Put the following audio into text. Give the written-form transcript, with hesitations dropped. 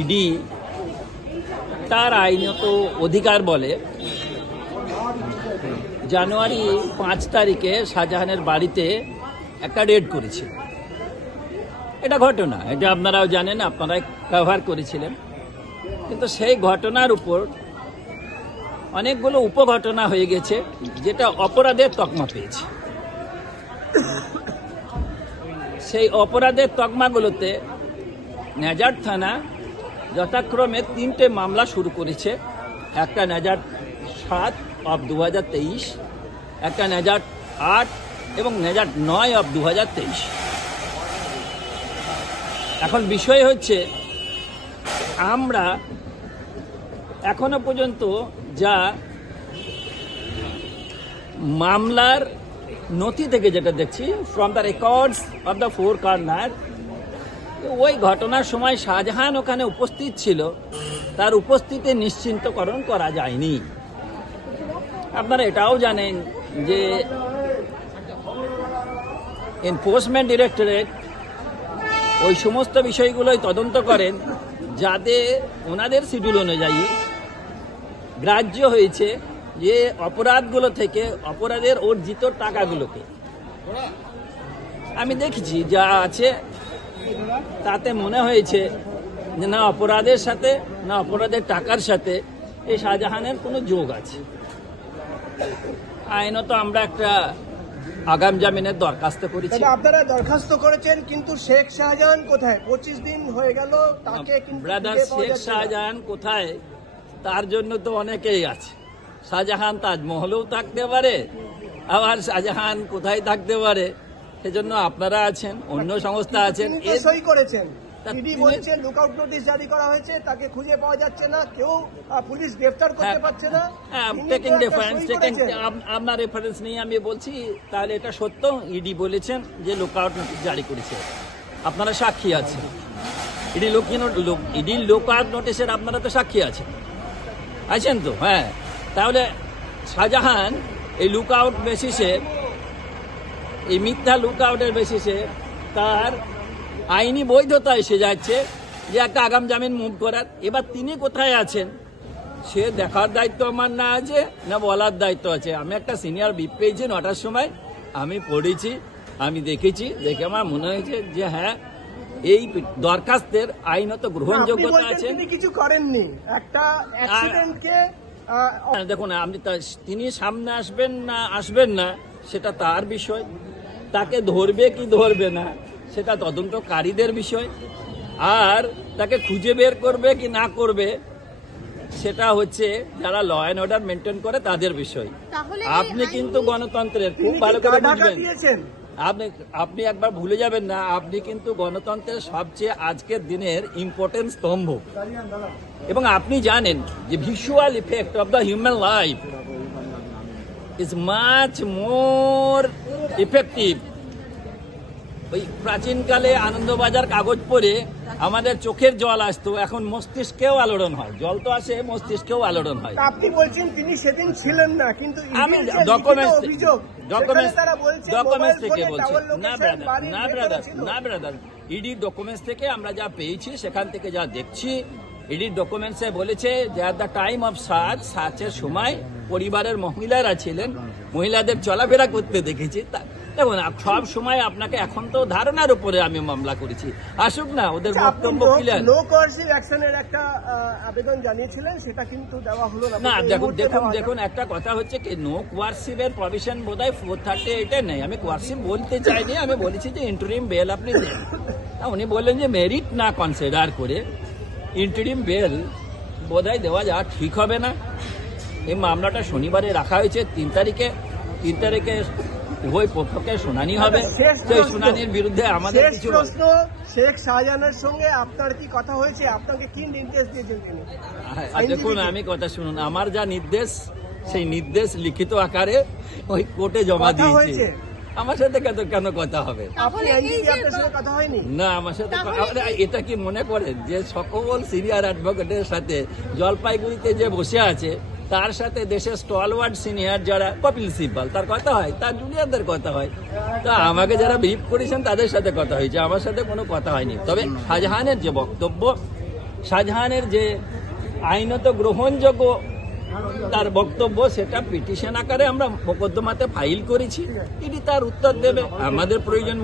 ED তার আইনত অধিকার বলে জানুয়ারি 5 তারিখে শাহজাহানের বাড়িতে একটা রেড করেছিল। এটা ঘটনা, এটা আপনারাও জানেন, আপনারা কভার করেছিলেন। কিন্তু সেই ঘটনার উপর অনেকগুলো উপঘটনা হয়ে গেছে যেটা অপরাধের তকমা পেয়েছে। সেই অপরাধের তকমাগুলোতে নেজার থানা যথাক্রমে 3টে মামলা শুরু করেছে। একটা নেজার 7 অফ 2023, একটা নেজার 8 এবং নেজার 9 অফ 2023। এখন বিষয় হচ্ছে আমরা এখনো পর্যন্ত যা মামলার নথি থেকে যেটা দেখছি, from the records of the 4 corner, ওই ঘটনার সময় শাহজাহান ওখানে উপস্থিত ছিল, তার উপস্থিতি নিশ্চিন্তকরণ করা যায়নি। আপনারা এটাও জানেন যে এনফোর্সমেন্ট ডিরেক্টরেট ওই সমস্ত বিষয়গুলোই তদন্ত করেন যাতে ওনাদের শিডিউল অনুযায়ী গ্রাহ্য হয়েছে যে অপরাধগুলো থেকে অপরাধের অর্জিত টাকাগুলোকে। আমি দেখেছি যা আছে তাতে মনে হয়েছে যে না অপরাধের সাথে না অপরাধের টাকার সাথে এই শাহজাহানের কোনো যোগ আছে। আইনত আমরা একটা আগাম জামিনের দরখাস্ত করেছি। আপনারা দরখাস্ত করেছেন, কিন্তু শেখ শাহজাহান কোথায়? 25 দিন হয়ে গেল তাকে। ব্রাদার, শেখ শাহজাহান কোথায় তার জন্য তো অনেকেই আছে। শাহজাহান তাজমহলেও থাকতে পারে, আবার শাহজাহান কোথায় থাকতে পারে সেজন্য আপনারা আছেন, অন্য সংস্থা আছেন। সই করেছেন, ইডি বলছে লুকআউট নোটিশ জারি করা হয়েছে, তাকে খুঁজে পাওয়া যাচ্ছে না, কেউ পুলিশ গ্রেফতার করতে পারছে না। টেকিং রেফারেন্স, আপনার রেফারেন্স নিয়ে আমি বলছি, তাহলে এটা সত্য। ইডি বলেছেন যে লুকআউট নোটিশ জারি করেছে, আপনারা সাক্ষী আছেন। ইডি লুকআউট নোটিশের আপনারা তো সাক্ষী আছেন তো? হ্যাঁ, তাহলে শাহজাহান এই লুকআউট বেসিসে, এই মিথ্যা লুকআউটের বেসিসে তার আইনি বৈধতা এসে যাচ্ছে যে একটা আগাম জামিন মুভ করার। এবার তিনি কোথায় আছেন সে দেখার দায়িত্ব আমার না আছে না বলার দায়িত্ব আছে। আমি একটা সিনিয়র বিপ পেয়েছি 9টার সময়, আমি পড়েছি, আমি দেখেছি, দেখে আমার মনে হয়েছে যে হ্যাঁ এই দরখাস্তের আইনত গ্রহণযোগ্যতা আছে। কিছু করেননি একটা অ্যাক্সিডেন্টকে। দেখুন, তিনি সামনে আসবেন না সেটা তার বিষয়, তাকে ধরবে কি ধরবে না সেটা তদন্তকারীদের বিষয়, আর তাকে খুঁজে বের করবে কি না করবে সেটা হচ্ছে যারা ল অ্যান্ড অর্ডার মেনটেন করে তাদের বিষয়। আপনি কিন্তু গণতন্ত্রের খুব ভালো করে বুঝবেন, আপনি একবার ভুলে যাবেন না, আপনি কিন্তু গণতন্ত্রের সবচেয়ে আজকের দিনের ইম্পর্টেন্ট স্তম্ভ। এবং আপনি জানেন যে visual effect of the human life is much more effective. ওই প্রাচীনকালে আনন্দবাজার কাগজ পড়ে আমাদের চোখের জল আসতো, এখন মস্তিষ্কেও আলোড়ন হয়। জল তো আসে, মস্তিষ্কেও আলোড়ন হয়। আপনি বলছেন তিনি সেদিন ছিলেন না, কিন্তু আমি ডকুমেন্টস থেকে বলছি। না ব্রাদার, ইডি ডকুমেন্টস থেকে আমরা যা পেয়েছি, সেখান থেকে যা দেখছি, ইডির ডকুমেন্টসে বলেছে যে অ্যাট দ্য টাইম অফ সার্চের সময় পরিবারের মহিলারা ছিলেন, মহিলাদের চলাফেরা করতে দেখেছি। দেখুন, সব সময় আপনাকে এখন তো ধারণার উপরে আমি মামলা করেছি, আসুক না ওদের বক্তব্য ক্লিয়ার। নো কোয়ার্সিভ অ্যাকশনের একটা আবেদন জানিয়েছিলেন, সেটা কিন্তু দেওয়া হলো না। দেখুন একটা কথা হচ্ছে কি, নো কোয়ার্সিভের প্রভিশন বোধহয় 438-এ নেই। আমি কোয়ার্সিভ বলতে চাইনি, আমি বলেছি যে ইন্টারিম বেল আপনি দেন। উনি বললেন যে মেরিট না কনসিডার করে ইন্টারিম বেল বোধহয় দেওয়া যাওয়া ঠিক হবে না। এই মামলাটা শনিবারে রাখা হয়েছে 3 তারিখে উভয় পক্ষকে শুনানি হবে। সেই শুনানির বিরুদ্ধে আমাদের কিছু প্রশ্ন, শেখ শাহজাহানের সঙ্গে আপনার কি কথা হয়েছে? আপনাকে কি নির্দেশ দিয়েছেন তিনি? দেখুন, আমি কথা শুনুন, আমার যা নির্দেশ, সেই নির্দেশ লিখিত আকারে ওই কোর্টে জমা দিয়েছি। আমার সাথে কেন কথা হবে? কথা হয়নি না, আমার সাথে। এটা কি মনে করেন যে সকল সিনিয়র অ্যাডভোকেটের সাথে জলপাইগুড়িতে যে বসে আছে তার সাথে দেশের স্টলওয়ার্ড সিনিয়র যারা কপিল সিব্বল তার কথা হয়, তার জুনিয়রদের কথা হয়। তা আমাকে যারা ব্রিফ করেছেন তাদের সাথে কথা হয়েছে, আমার সাথে কোনো কথা হয়নি। তবে শাহজাহানের যে বক্তব্য, শাহজাহানের যে আইনত গ্রহণযোগ্য তার বক্তব্য, সেটা পিটিশন আকারে আমরা মোকদ্দমাতে ফাইল করেছি। ইডি তার উত্তর দেবে। আমাদের প্রয়োজন